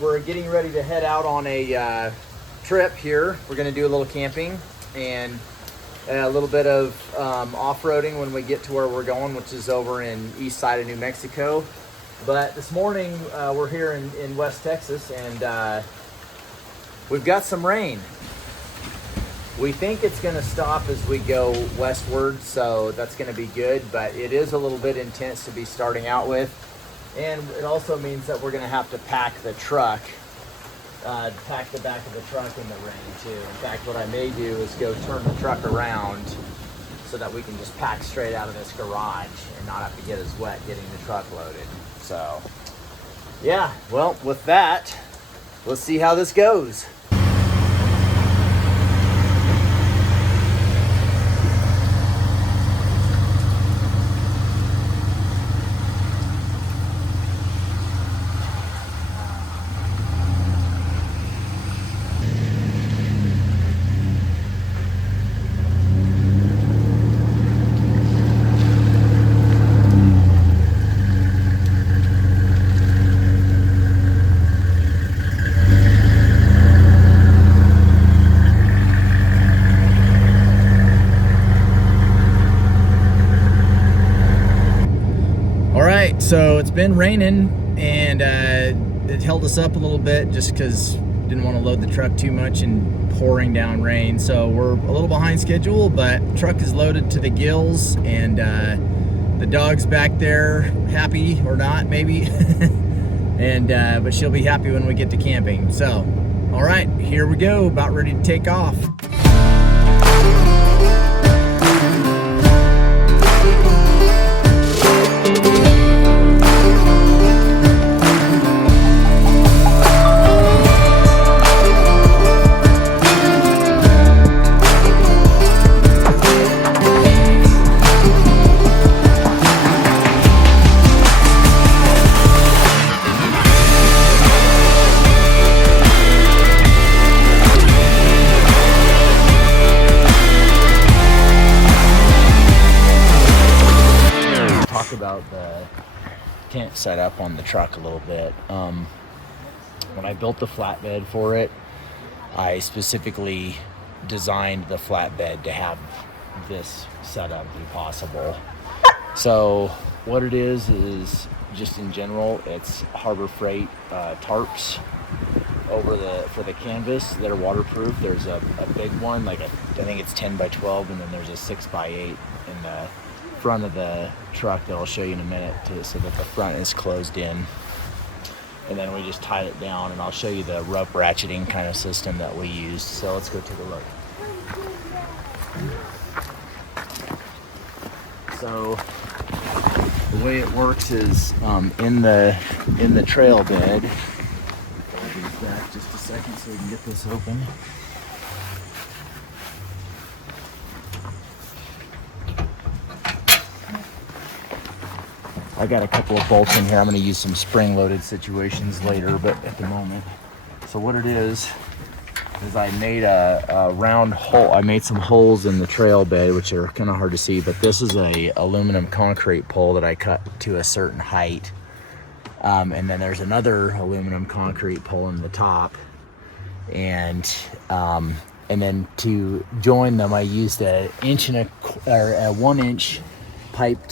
we're getting ready to head out on a trip here. We're going to do a little camping and a little bit of off-roading when we get to where we're going, which is over in east side of New Mexico. But this morning we're here in West Texas, and we've got some rain. We think it's going to stop as we go westward, so that's going to be good, but it is a little bit intense to be starting out with. And it also means that we're going to have to pack the truck, pack the back of the truck in the rain too. In fact, what I may do is go turn the truck around so that we can just pack straight out of this garage and not have to get as wet getting the truck loaded. So, yeah, well, with that, let's see how this goes. So it's been raining, and it held us up a little bit just because didn't want to load the truck too much in pouring down rain. So we're a little behind schedule, but truck is loaded to the gills, and the dog's back there, happy or not, maybe. And but she'll be happy when we get to camping. So, all right, here we go, about ready to take off. About the tent setup on the truck a little bit. When I built the flatbed for it, I specifically designed the flatbed to have this setup be possible. So what it is just in general, it's Harbor Freight tarps for the canvas that are waterproof. There's a big one, I think it's 10 by 12, and then there's a 6 by 8 in the front of the truck that I'll show you in a minute, so that the front is closed in. And then we just tied it down, and I'll show you the rope ratcheting kind of system that we used. So let's go take a look. So the way it works is in the trail bed. I'll do that just a second so we can get this open. I got a couple of bolts in here. I'm going to use some spring-loaded situations later, but at the moment. So what it is I made a round hole. I made some holes in the trail bed, which are kind of hard to see, but this is a aluminum concrete pole that I cut to a certain height. And then there's another aluminum concrete pole in the top. And then to join them, I used a 1 inch pipe,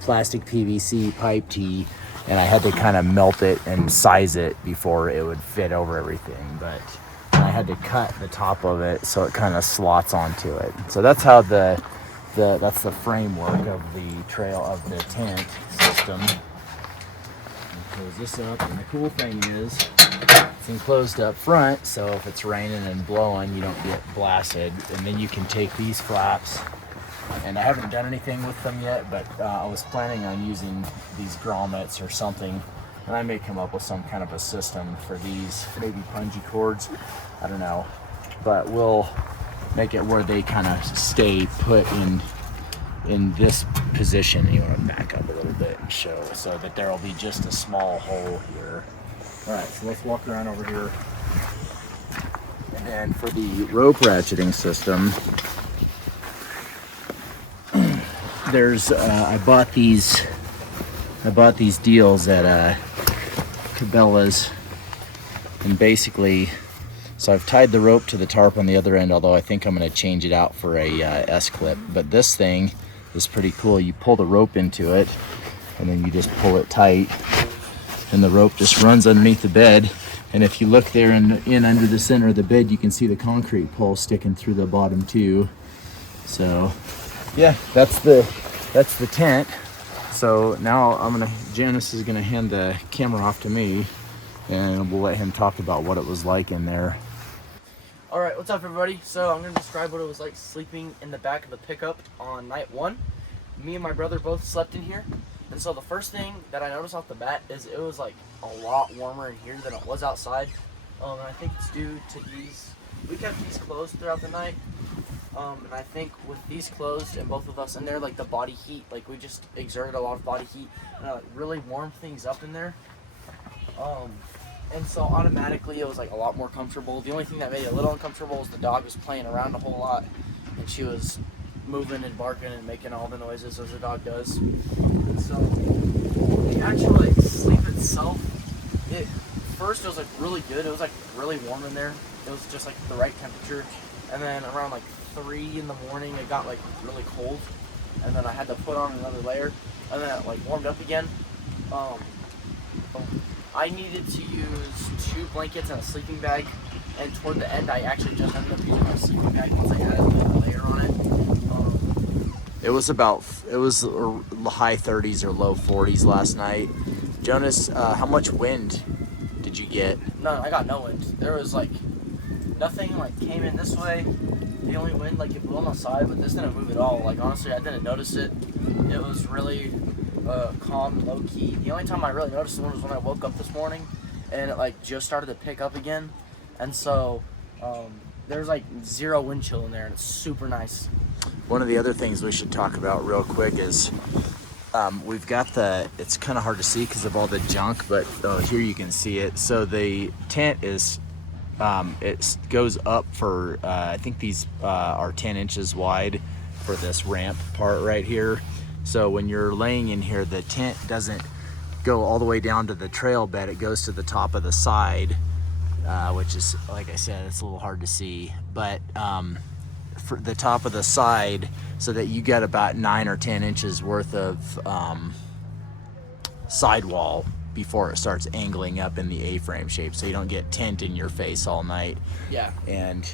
plastic PVC pipe tee, and I had to kind of melt it and size it before it would fit over everything. But I had to cut the top of it so it kind of slots onto it. So that's how that's the framework of the trail of the tent system. Close this up, and the cool thing is it's enclosed up front, so if it's raining and blowing, you don't get blasted. And then you can take these flaps, and I haven't done anything with them yet, but I was planning on using these grommets or something, and I may come up with some kind of a system for these, maybe bungee cords, I don't know, but we'll make it where they kind of stay put in this position. You want to back up a little bit and show, so that there will be just a small hole here. All right, so let's walk around over here. And then for the rope ratcheting system, there's I bought these deals at Cabela's, And basically, so I've tied the rope to the tarp on the other end, although I think I'm going to change it out for a S-clip. But this thing is pretty cool. You pull the rope into it, and then you just pull it tight, and the rope just runs underneath the bed. And if you look there in under the center of the bed, you can see the concrete pole sticking through the bottom too. So yeah, that's the tent. So now Janice is gonna hand the camera off to me, and we'll let him talk about what it was like in there. All right, what's up, everybody? So I'm gonna describe what it was like sleeping in the back of the pickup on night 1. Me and my brother both slept in here, and so the first thing that I noticed off the bat is it was like a lot warmer in here than it was outside. And I think it's due to we kept these closed throughout the night. And I think with these closed and both of us in there, like the body heat, like we just exerted a lot of body heat and like really warmed things up in there. And so automatically it was like a lot more comfortable. The only thing that made it a little uncomfortable was the dog was playing around a whole lot, and she was moving and barking and making all the noises as a dog does. And so the actual like sleep itself, first it was like really good. It was like really warm in there. It was just like the right temperature. And then around like 3 in the morning it got like really cold, and then I had to put on another layer, and then it like warmed up again. I needed to use 2 blankets and a sleeping bag, and toward the end I actually just ended up using my sleeping bag once I added the layer on it. It was high 30s or low 40s last night. Jonas, how much wind did you get? None. I got no wind. There was like nothing like came in this way. The only wind like it blew on the side, but this didn't move at all. Like honestly, I didn't notice it. It was really calm, low key. The only time I really noticed it was when I woke up this morning, and it like just started to pick up again, and so there's like 0 wind chill in there, and it's super nice. One of the other things we should talk about real quick is we've got it's kind of hard to see because of all the junk, but here you can see it. So the tent is it goes up for I think these are 10 inches wide for this ramp part right here. So when you're laying in here, the tent doesn't go all the way down to the trail bed. It goes to the top of the side, which is, like I said, it's a little hard to see, but for the top of the side, so that you get about 9 or 10 inches worth of sidewall before it starts angling up in the A-frame shape, so you don't get tent in your face all night. Yeah. And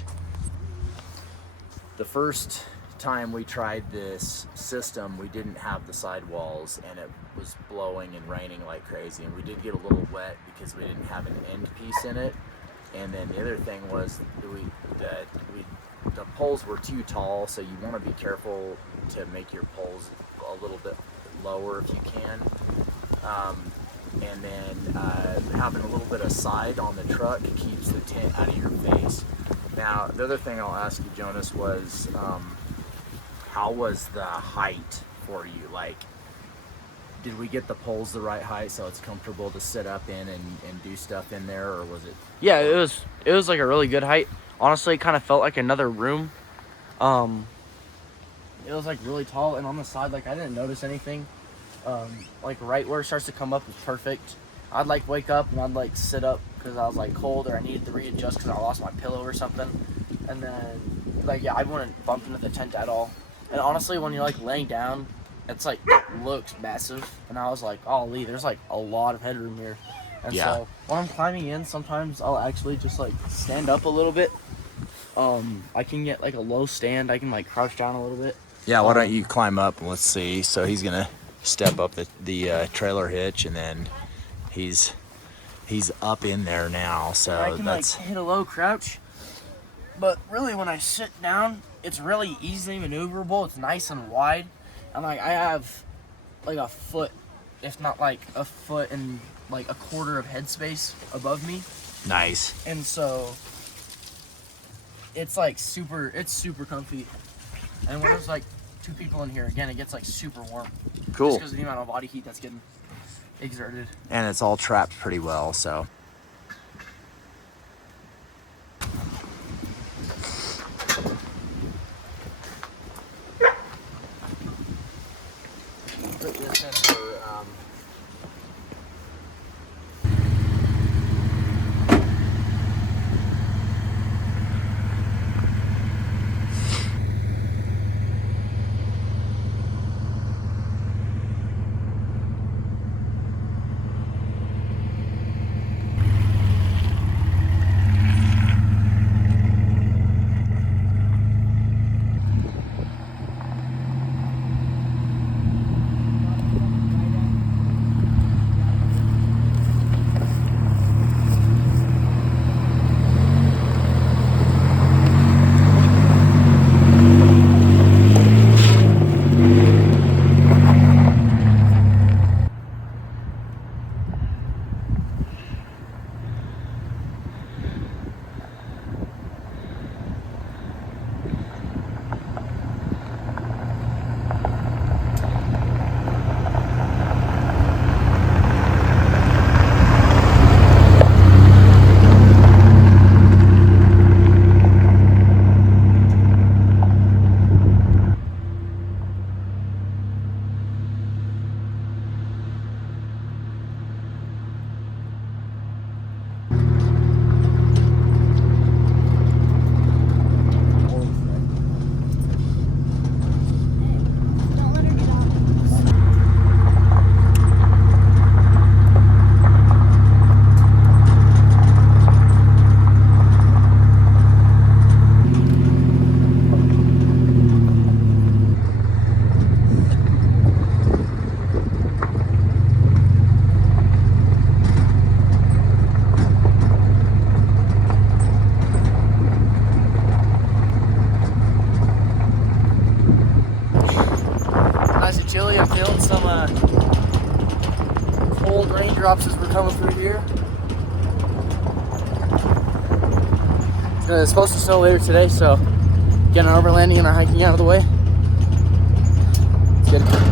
the first time we tried this system, we didn't have the sidewalls, and it was blowing and raining like crazy, and we did get a little wet because we didn't have an end piece in it. And then the other thing was the poles were too tall, so you want to be careful to make your poles a little bit lower if you can. And then having a little bit of side on the truck keeps the tent out of your face. Now, the other thing I'll ask you, Jonas, was how was the height for you? Like, did we get the poles the right height so it's comfortable to sit up in and do stuff in there, or was it? Yeah, it was like a really good height. Honestly, it kind of felt like another room. It was like really tall, and on the side, like I didn't notice anything. Like right where it starts to come up is perfect. I'd like wake up and I'd like sit up because I was like cold, or I needed to readjust because I lost my pillow or something. And then like yeah, I wouldn't bump into the tent at all. And honestly, when you're like laying down, it's like looks massive. And I was like, oh Lee, there's like a lot of headroom here. And Yeah. so when I'm climbing in, sometimes I'll actually just like stand up a little bit. I can get like a low stand. I can like crouch down a little bit. Yeah, why don't you climb up and let's see. So he's gonna step up the trailer hitch, and then he's up in there now. So I can that's like hit a low crouch, but really when I sit down, it's really easily maneuverable. It's nice and wide, and like I have like a foot, if not like a foot and like a quarter of headspace above me. nice. And so it's like super comfy. And when there's like 2 people in here, again, it gets like super warm. Cool. Just because of the amount of body heat that's getting exerted. And it's all trapped pretty well, so. Put this in for, drops as we're coming through here. It's supposed to snow later today, so getting our overlanding and our hiking out of the way. Let's get it.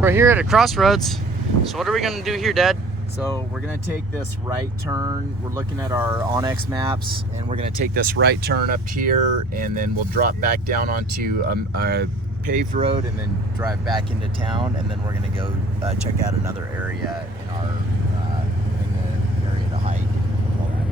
We're here at a crossroads. So what are we gonna do here, Dad? So we're gonna take this right turn. We're looking at our Onyx maps, and we're gonna take this right turn up here, and then we'll drop back down onto a paved road, and then drive back into town, and then we're gonna go check out another area in our in the area to hike. And all that.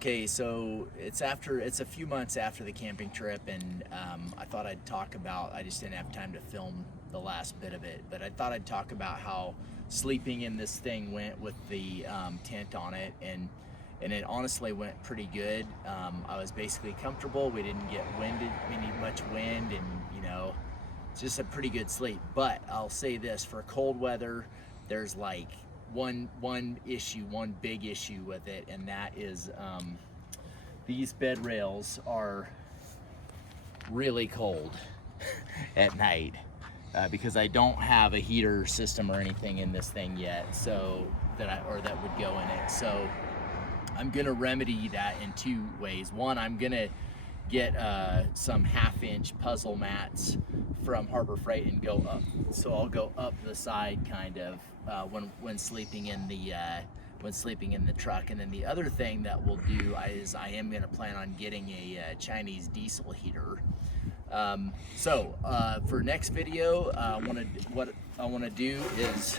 Okay, so it's a few months after the camping trip, and I thought I'd talk about, I just didn't have time to film the last bit of it, but I thought I'd talk about how sleeping in this thing went with the tent on it, and it honestly went pretty good. I was basically comfortable. We didn't get much wind, and you know, it's just a pretty good sleep. But I'll say this, for cold weather, there's like one big issue with it, and that is these bed rails are really cold at night because I don't have a heater system or anything in this thing yet, so that would go in it. So I'm gonna remedy that in two ways. One, I'm gonna get some 1/2-inch puzzle mats from Harbor Freight and go up. So I'll go up the side kind of when sleeping in the truck. And then the other thing that we'll do is I am going to plan on getting a Chinese diesel heater. For next video, what I want to do is.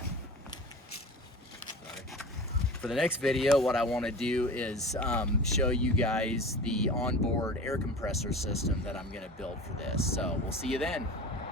For the next video, what I want to do is show you guys the onboard air compressor system that I'm going to build for this. So we'll see you then.